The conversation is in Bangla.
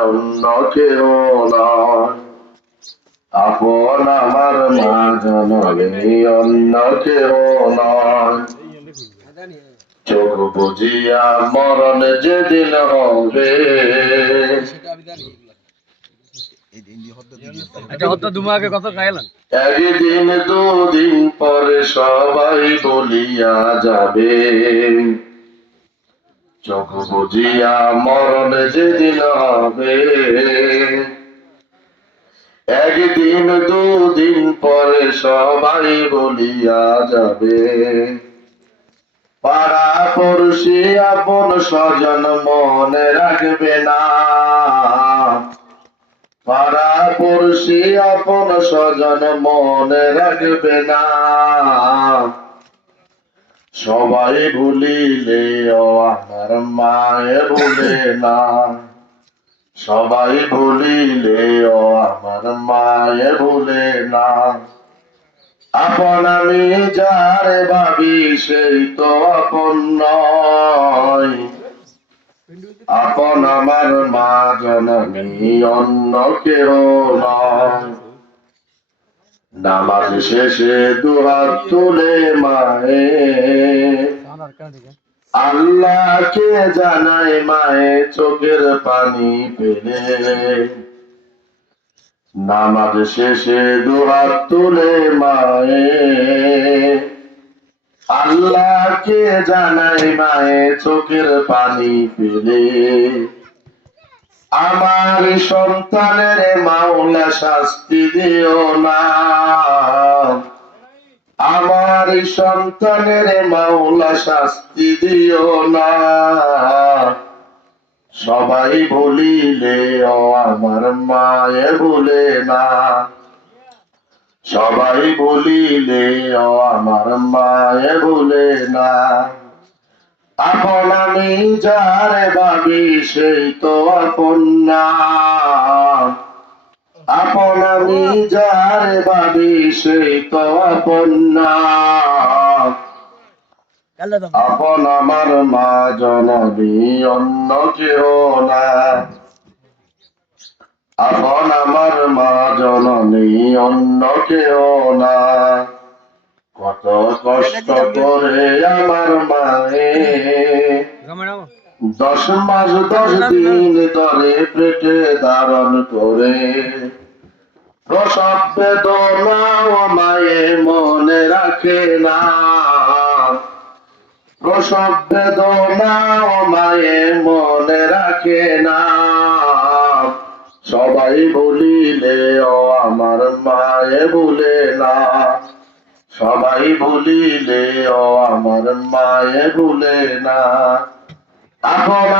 অন্য কেউ নয়, আপন আমার মা জননী অন্য কেউ নয়। চোখ বুঝিয়া মরণ যেদিন হবে, একদিন দুদিন পরে সবাই বলিয়া যাবে। চোখ বুঝিয়া মরণ যেদিন হবে, একদিন দুদিন পরে সবাই বলিয়া যাবে। পাড়া পড়শি আপন স্বজন মনে রাখবে না, পাড়া পড়শি আপন স্বজন মনে রাখবে না। সবাই ভুলিলে আমার মায়ে ভুলে না, সবাই ভুলিলে আমার মায়ে ভুলে না। আপন আমি যারে ভাবি সেই তো আপন নয়, আপন আমার মা জননী অন্য কেউ নয়। নামাজ শেষে দুহাত তুলে মায়ে আল্লাহকে জানাই মায়ে চোখের পানি পেলে। নামাজ শেষে দুহাত তুলে মায়ে আল্লাহকে জানাই মায়ে চোখের পানি পেলে। আমার সন্তানের মাওলা শাস্তি দিও না, আমার সন্তানের মাওলা শাস্তি দিও না। সবাই ভুলিলে আমার মায়ে ভুলে না, সবাই ভুলিলে আমার মায়ে ভুলে না। আপন আমি যারে ভাবি সেই তো আপন না, আপন আমি যারে ভাবি সেই তো আপন না। আপন আমার মা জননী অন্য কেউ না, আপন আমার মা জননী অন্য কেউ না। কত কষ্ট করে আমার মায়ে 10 মাস 10 দিন ধরে পেটে ধারণ করে। প্রসব বেদনা মায়ে মনে রাখে না, প্রসব বেদনা মায়ে মনে রাখে না। সবাই ভুলিলে আমার মায়ে ভুলে না, সবাই ভুলিলে আমার মায়ে ভুলে না। আপন